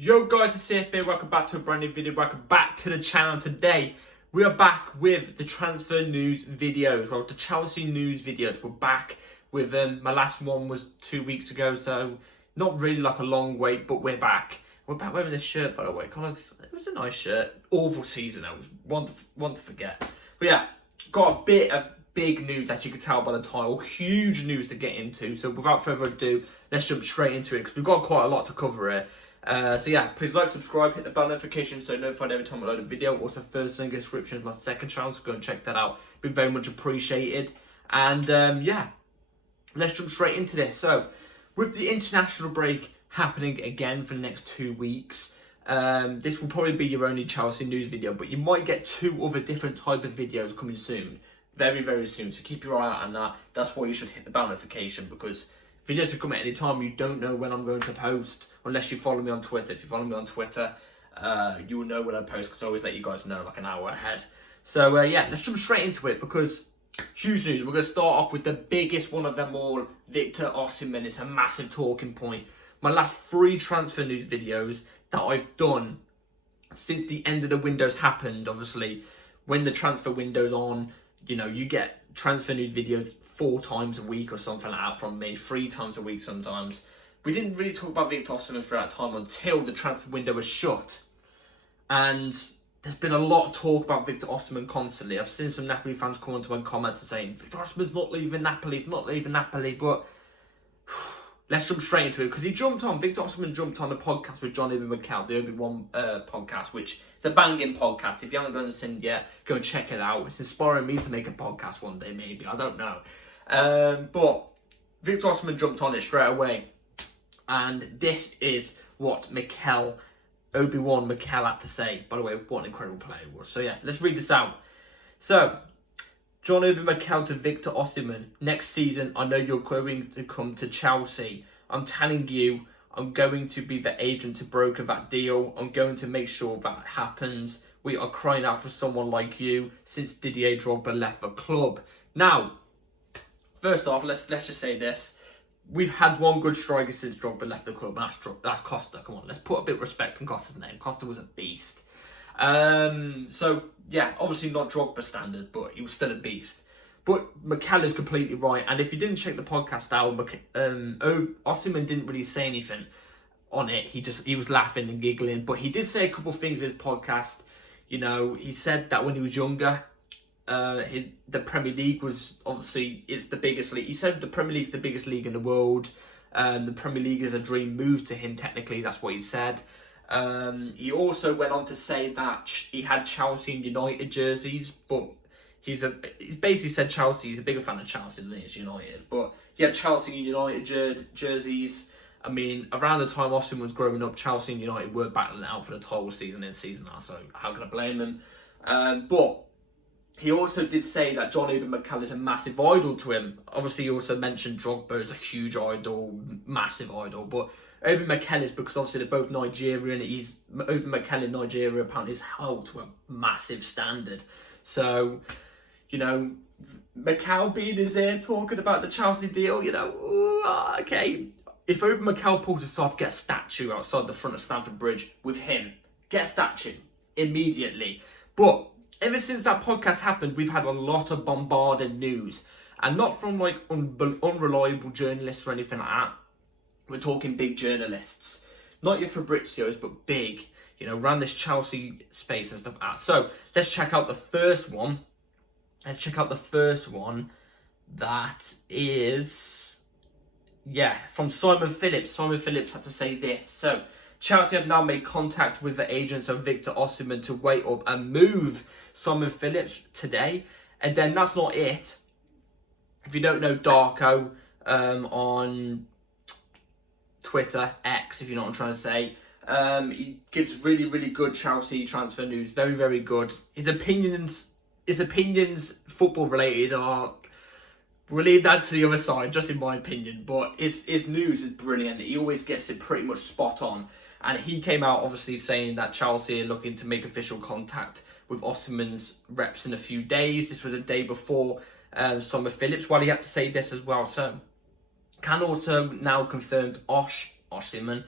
Yo guys, it's CFB, welcome back to a brand new video, welcome back to the channel. Today, we are back with the transfer news videos, well, the Chelsea news videos. We're back with my last one was 2 weeks ago, so not really like a long wait, but we're back. We're back wearing this shirt, by the way, it was a nice shirt. Awful season, I was one to forget. But yeah, got a bit of big news, as you can tell by the title, huge news to get into. So without further ado, let's jump straight into it, because we've got quite a lot to cover here. So yeah, please like, subscribe, hit the bell notification so you're notified every time I load a video. Also, first link in the description is my second channel, so go and check that out. Be very much appreciated. And yeah, let's jump straight into this. So, with the international break happening again for the next 2 weeks, this will probably be your only Chelsea news video, but you might get 2 other different type of videos coming soon. Very, very soon. So keep your eye out on that. That's why you should hit the bell notification, because videos will come at any time. You don't know when I'm going to post unless you follow me on Twitter. If you follow me on Twitter, you will know when I post, because I always let you guys know like an hour ahead. So yeah, let's jump straight into it, because huge news. We're going to start off with the biggest one of them all, Victor Osimhen. It's a massive talking point. My last 3 transfer news videos that I've done since the end of the windows happened, obviously, when the transfer window's on, you know, you get transfer news videos 4 times a week or something like that from me, 3 times a week sometimes. We didn't really talk about Victor Osimhen for that time until the transfer window was shut. And there's been a lot of talk about Victor Osimhen constantly. I've seen some Napoli fans come onto my comments and saying, Victor Osimhen's not leaving Napoli, he's not leaving Napoli. But let's jump straight into it, because Victor Osimhen jumped on the podcast with John Mikel, the Obi-Wan podcast, which is a banging podcast. If you haven't gone to listen yet, go and check it out. It's inspiring me to make a podcast one day, maybe. I don't know. But Victor Osimhen jumped on it straight away. And this is what Obi-Wan Mikel had to say. By the way, what an incredible player he was. So yeah, let's read this out. So, John Obi Mikel to Victor Osimhen. Next season, I know you're going to come to Chelsea. I'm telling you, I'm going to be the agent to broker that deal. I'm going to make sure that happens. We are crying out for someone like you since Didier Drogba left the club. Now, first off, let's just say this. We've had one good striker since Drogba left the club, and that's Costa. Come on, let's put a bit of respect on Costa's name. Costa was a beast. So, yeah, obviously not Drogba standard, but he was still a beast. But Mikel is completely right, and if you didn't check the podcast out, Osimhen didn't really say anything on it. He was laughing and giggling, but he did say a couple of things in his podcast. You know, he said that when he was younger, the Premier League was obviously it's the biggest league. He said the Premier League's the biggest league in the world. The Premier League is a dream move to him. Technically, that's what he said. He also went on to say that he had Chelsea and United jerseys, but he's basically said Chelsea. He's a bigger fan of Chelsea than he is United. But he had Chelsea and United jerseys. I mean, around the time Austin was growing up, Chelsea and United were battling out for the title season in season now. So how can I blame him? But he also did say that John Obi Mikel is a massive idol to him. Obviously, he also mentioned Drogba is a huge idol, massive idol. But Obi Mikel is because obviously they're both Nigerian. Obi Mikel in Nigeria apparently is held to a massive standard. So, you know, Mikel being his ear talking about the Chelsea deal, you know, okay. If Obi Mikel pulls this off, get a statue outside the front of Stamford Bridge with him. Get a statue immediately. But ever since that podcast happened, we've had a lot of bombarded news. And not from like unreliable journalists or anything like that. We're talking big journalists. Not your Fabrizios, but big. You know, around this Chelsea space and stuff like that. So, let's check out the first one. That is, yeah, from Simon Phillips. Simon Phillips had to say this. So, Chelsea have now made contact with the agents of Victor Osimhen to wait up and move Simon Phillips today. And then that's not it. If you don't know Darko on Twitter, X, if you know what I'm trying to say, he gives really, really good Chelsea transfer news. Very, very good. His opinions, football related, are, we'll leave that to the other side, just in my opinion. But his news is brilliant. He always gets it pretty much spot on. And he came out obviously saying that Chelsea are looking to make official contact with Osimhen's reps in a few days. This was a day before Simon Phillips. Well, he had to say this as well. So, can also now confirmed Osimhen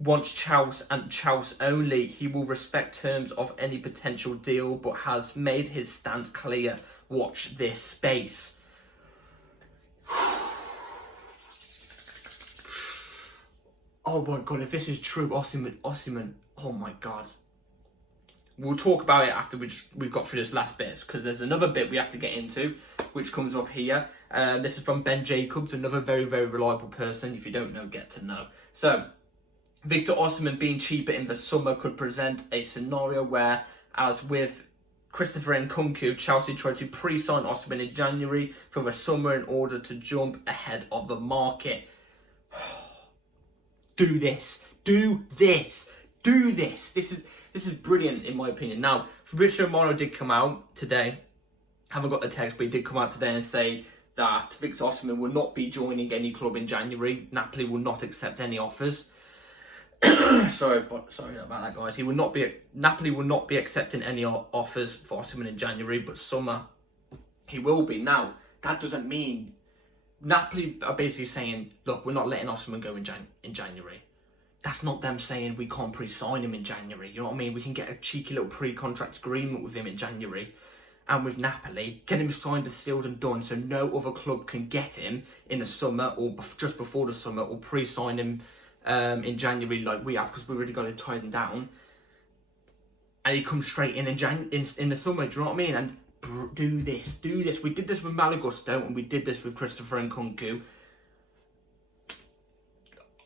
wants Chelsea and Chelsea only. He will respect terms of any potential deal, but has made his stance clear. Watch this space. Oh my god, if this is true, Osimhen, oh my god. We'll talk about it after we've got through this last bit, because there's another bit we have to get into, which comes up here. This is from Ben Jacobs, another very, very reliable person. If you don't know, get to know. So, Victor Osimhen being cheaper in the summer could present a scenario where, as with Christopher Nkunku, Chelsea tried to pre-sign Osimhen in January for the summer in order to jump ahead of the market. Do this. This is brilliant in my opinion. Now, Fabrizio Romano did come out today. Haven't got the text, but he did come out today and say that Victor Osimhen will not be joining any club in January. Napoli will not accept any offers. sorry about that, guys. Napoli will not be accepting any offers for Osimhen in January, but summer he will be. Now, that doesn't mean Napoli are basically saying, look, we're not letting Osimhen go in January. That's not them saying we can't pre-sign him in January. You know what I mean? We can get a cheeky little pre-contract agreement with him in January. And with Napoli, get him signed and sealed and done so no other club can get him in the summer or just before the summer or pre-sign him in January like we have, because we've already got to tie him down. And he comes straight in the summer, do you know what I mean? And do this. We did this with Malagusto and we did this with Christopher Nkunku.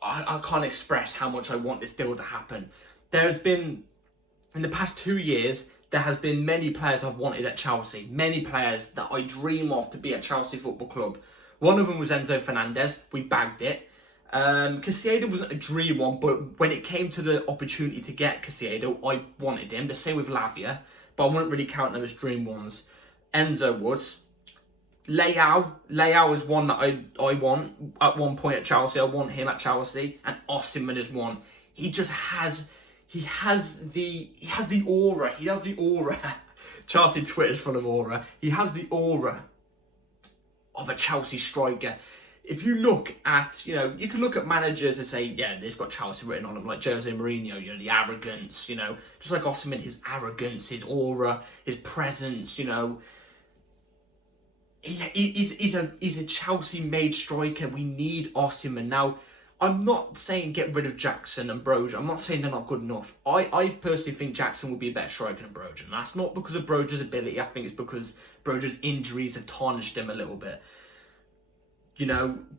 I can't express how much I want this deal to happen. There's been, in the past 2 years, there has been many players I've wanted at Chelsea. Many players that I dream of to be at Chelsea Football Club. One of them was Enzo Fernandez. We bagged it. Caicedo wasn't a dream one, but when it came to the opportunity to get Caicedo, I wanted him. The same with Lavia, but I wouldn't really count them as dream ones. Enzo was. Leao is one that I want at one point at Chelsea. I want him at Chelsea, and Osimhen is one. He just has the aura. He has the aura. Chelsea Twitter's full of aura. He has the aura of a Chelsea striker. If you look at, you can look at managers and say, yeah, they've got Chelsea written on them, like Jose Mourinho, the arrogance, just like Osimhen, his arrogance, his aura, his presence, He's a Chelsea-made striker. We need Osimhen. Now, I'm not saying get rid of Jackson and Broja. I'm not saying they're not good enough. I personally think Jackson will be a better striker than Broja. And that's not because of Broja's ability. I think it's because Broja's injuries have tarnished him a little bit.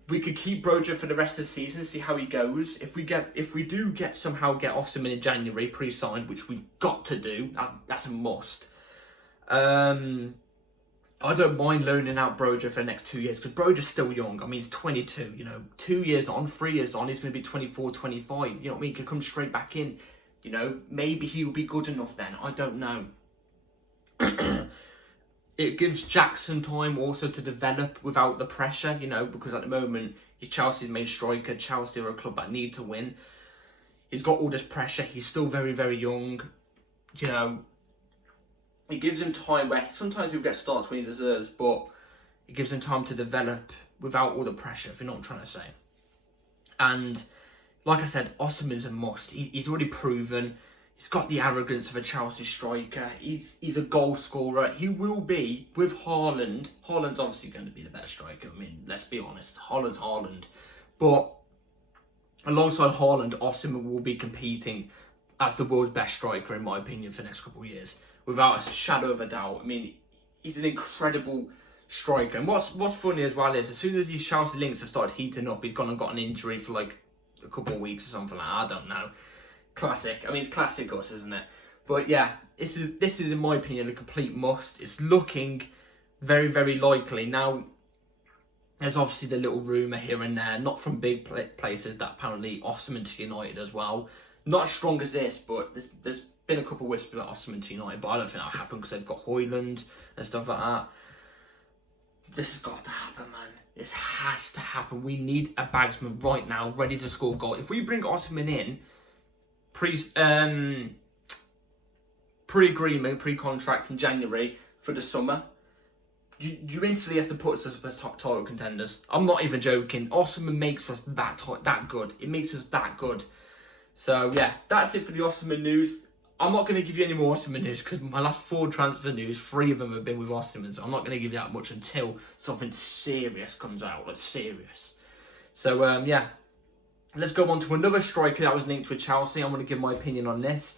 We could keep Broja for the rest of the season, see how he goes. If we do somehow get Osimhen in January pre-signed, which we've got to do, that's a must. I don't mind loaning out Broja for the next 2 years, because Broja's still young. I mean, he's 22, 2 years on, 3 years on, he's going to be 24, 25. You know what I mean? He could come straight back in. Maybe he will be good enough then. I don't know. It gives Jackson time also to develop without the pressure, because at the moment, he's Chelsea's main striker. Chelsea are a club that need to win. He's got all this pressure. He's still very, very young. It gives him time where sometimes he'll get starts when he deserves, but it gives him time to develop without all the pressure, if you know what I'm trying to say. And like I said, Osimhen's a must. He's already proven. He's got the arrogance of a Chelsea striker. He's a goal scorer. He will be with Haaland. Haaland's obviously going to be the better striker. I mean, let's be honest. Haaland's Haaland. But alongside Haaland, Osimhen will be competing as the world's best striker, in my opinion, for the next couple of years. Without a shadow of a doubt. I mean, he's an incredible striker. And what's funny as well is, as soon as these Chelsea links have started heating up, he's gone and got an injury for like a couple of weeks or something like that. I don't know. Classic. I mean, it's classic us, isn't it? But yeah, this is in my opinion a complete must. It's looking very, very likely. Now, there's obviously the little rumour here and there, not from big places, that apparently Osimhen to United as well. Not as strong as this, but there's been a couple of whispers about Osimhen to United, but I don't think that'll happen because they've got Højlund and stuff like that. This has got to happen, man. This has to happen. We need a bagsman right now, ready to score goal. If we bring Osimhen in, pre-agreement, pre-contract in January for the summer, you instantly have to put us as top title contenders. I'm not even joking. Osimhen makes us that good. It makes us that good. So yeah, that's it for the Osimhen news. I'm not going to give you any more Osimhen news because my last 4 transfer news, 3 of them have been with Osimhen, so I'm not going to give you that much until something serious comes out, like serious. So yeah, let's go on to another striker that was linked with Chelsea. I'm going to give my opinion on this.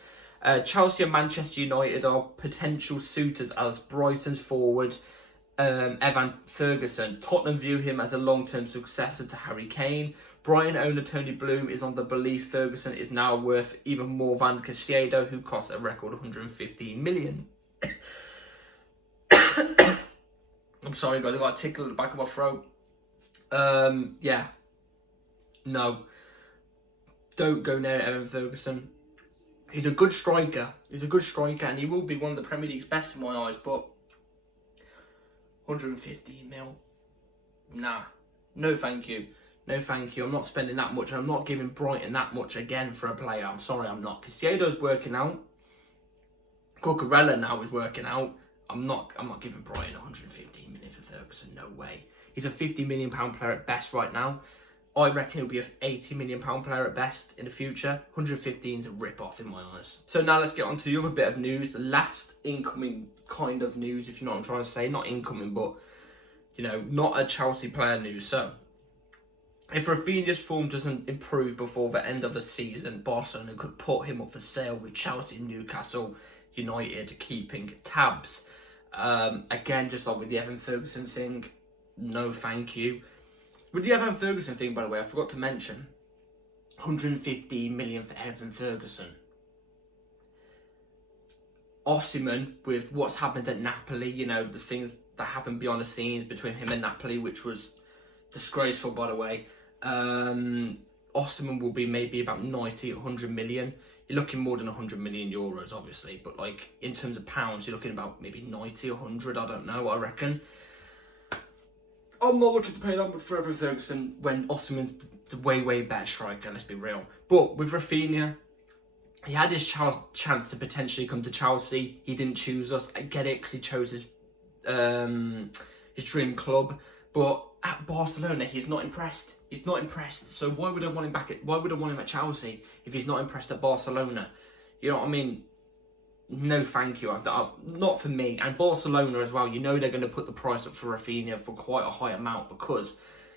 Chelsea and Manchester United are potential suitors as Brighton's forward Evan Ferguson. Tottenham view him as a long-term successor to Harry Kane. Brighton owner Tony Bloom is on the belief Ferguson is now worth even more than Caicedo, who cost a record 115 million. I'm sorry, guys, I got a tickle at the back of my throat. Yeah. No. Don't go near Evan Ferguson. He's a good striker. He's a good striker, and he will be one of the Premier League's best in my eyes, but 115 mil. Nah. No, thank you. No, thank you. I'm not spending that much. I'm not giving Brighton that much again for a player. I'm sorry, I'm not. Caicedo's working out. Cucurella now is working out. I'm not giving Brighton 115 million for Ferguson. No way. He's a £50 million player at best right now. I reckon he'll be an £80 million player at best in the future. 115 is a rip-off in my eyes. So now let's get on to the other bit of news. The last incoming kind of news, if you know what I'm trying to say. Not incoming, but, you know, not a Chelsea player news. So, if Rafinha's form doesn't improve before the end of the season, Barcelona could put him up for sale with Chelsea and Newcastle United keeping tabs. Again, just like with the Evan Ferguson thing, no thank you. With the Evan Ferguson thing, by the way, I forgot to mention, 115 million for Evan Ferguson. Osimhen, with what's happened at Napoli, you know, the things that happened behind the scenes between him and Napoli, which was disgraceful, by the way. Osimhen will be maybe about 90, 100 million. You're looking more than 100 million euros, obviously, but like in terms of pounds, you're looking about maybe 90, 100, I don't know, I reckon. I'm not looking to pay that much for Evan Ferguson when Osimhen's the way better striker, let's be real. But with Rafinha, he had his chance to potentially come to Chelsea. He didn't choose us. I get it because he chose his dream club. But at Barcelona, he's not impressed. He's not impressed. So why would I want him why would I want him at Chelsea if he's not impressed at Barcelona? You know what I mean? No, thank you. Not for me. And Barcelona as well. You know they're going to put the price up for Rafinha for quite a high amount because,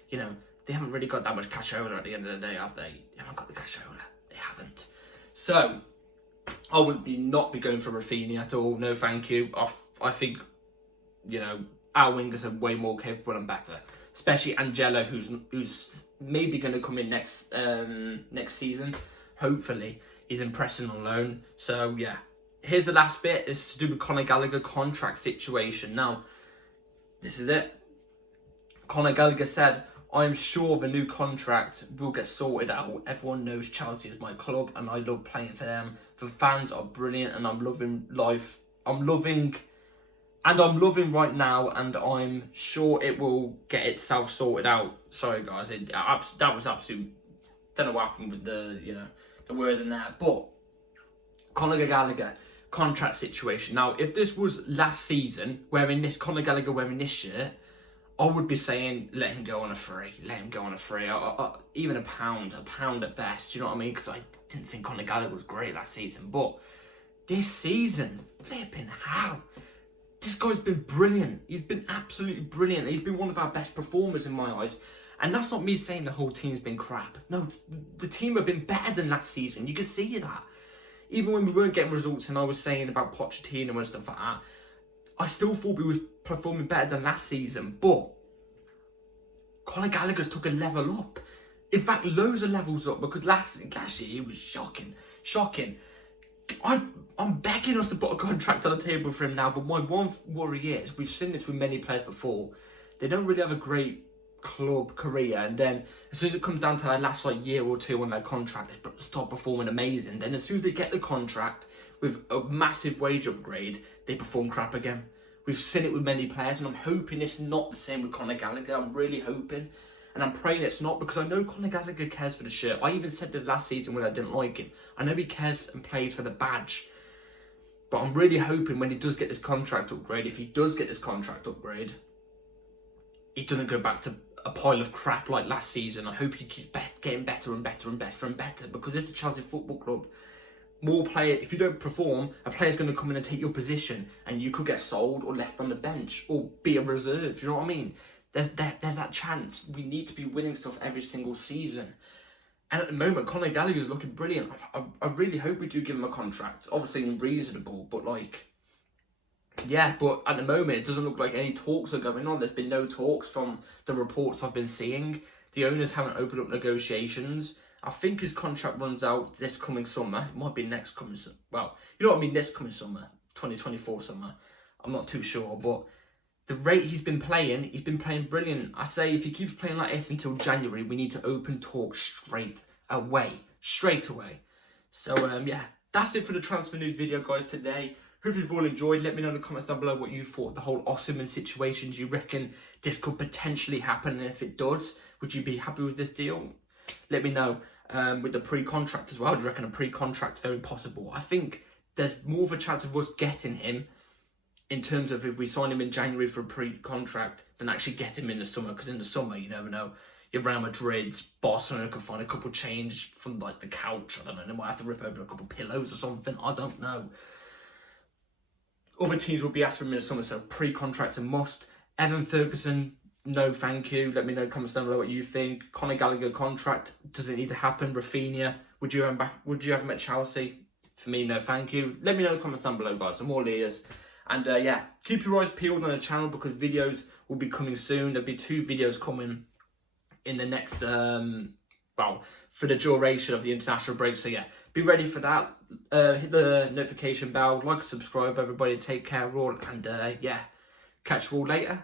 you know, they haven't really got that much cashola at the end of the day, have they? They haven't got the cashola. They haven't. So I would not be going for Rafinha at all. No, thank you. I think, you know, our wingers are way more capable and better. Especially Angelo, who's maybe going to come in next season. Hopefully, he's impressing on loan. So yeah, here's the last bit. It's to do with Conor Gallagher contract situation. Now, this is it. Conor Gallagher said, "I am sure the new contract will get sorted out. Everyone knows Chelsea is my club, and I love playing for them. The fans are brilliant, and I'm loving life. I'm loving right now, and I'm sure it will get itself sorted out." Sorry, guys, that was absolute. Don't know what happened with the word in there, but Conor Gallagher contract situation. Now, if this was last season, Conor Gallagher wearing this shirt, I would be saying let him go on a free. Let him go on a free. Even a pound at best. Do you know what I mean? Because I didn't think Conor Gallagher was great last season, but this season, flipping hell. This guy's been brilliant. He's been absolutely brilliant. He's been one of our best performers in my eyes. And that's not me saying the whole team's been crap. No, the team have been better than last season. You can see that. Even when we weren't getting results and I was saying about Pochettino and stuff like that, I still thought we was performing better than last season. But Conor Gallagher's took a level up. In fact, loads of levels up because last year he was shocking. I'm begging us to put a contract on the table for him now, but my one worry is, we've seen this with many players before, they don't really have a great club career, and then as soon as it comes down to their last year or two on their contract, they start performing amazing. Then as soon as they get the contract with a massive wage upgrade, they perform crap again. We've seen it with many players, and I'm hoping it's not the same with Conor Gallagher. I'm really hoping. And I'm praying it's not, because I know Conor Gallagher cares for the shirt. I even said this last season when I didn't like him. I know he cares and plays for the badge. But I'm really hoping when he does get this contract upgrade, if he does get this contract upgrade, he doesn't go back to a pile of crap like last season. I hope he keeps getting better and better and better and better, because this is Chelsea Football Club. More player, if you don't perform, a player's going to come in and take your position, and you could get sold or left on the bench or be a reserve. You know what I mean? There's that chance. We need to be winning stuff every single season. And at the moment, Gallagher's looking brilliant. I really hope we do give him a contract. Obviously reasonable, but like, yeah, but at the moment, it doesn't look like any talks are going on. There's been no talks from the reports I've been seeing. The owners haven't opened up negotiations. I think his contract runs out this coming summer. It might be next coming summer. Well, you know what I mean, this coming summer, 2024 summer. I'm not too sure, but the rate he's been playing brilliant. I say if he keeps playing like this until January, we need to open talks straight away. So, yeah, that's it for the transfer news video, guys, today. Hope you've all enjoyed. Let me know in the comments down below what you thought of the whole Osimhen situation. Do you reckon this could potentially happen? And if it does, would you be happy with this deal? Let me know. With the pre-contract as well, do you reckon a pre-contract's very possible? I think there's more of a chance of us getting him in terms of if we sign him in January for a pre-contract than actually get him in the summer, because in the summer, you never know. Your Real Madrid's, Barcelona could find a couple change from like the couch. I don't know, they might have to rip open a couple pillows or something. I don't know. Other teams will be after him in the summer, so pre-contract's a must. Evan Ferguson, no thank you. Let me know in the comments down below what you think. Gallagher contract, does it need to happen? Rafinha, would you have him at Chelsea? For me, no thank you. Let me know in the comments down below, guys. I'm all ears. And yeah, keep your eyes peeled on the channel, because videos will be coming soon. There'll be 2 videos coming in the next, well, for the duration of the international break. So yeah, be ready for that. Hit the notification bell, like and subscribe, everybody. Take care all, and yeah, catch you all later.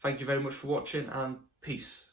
Thank you very much for watching, and peace.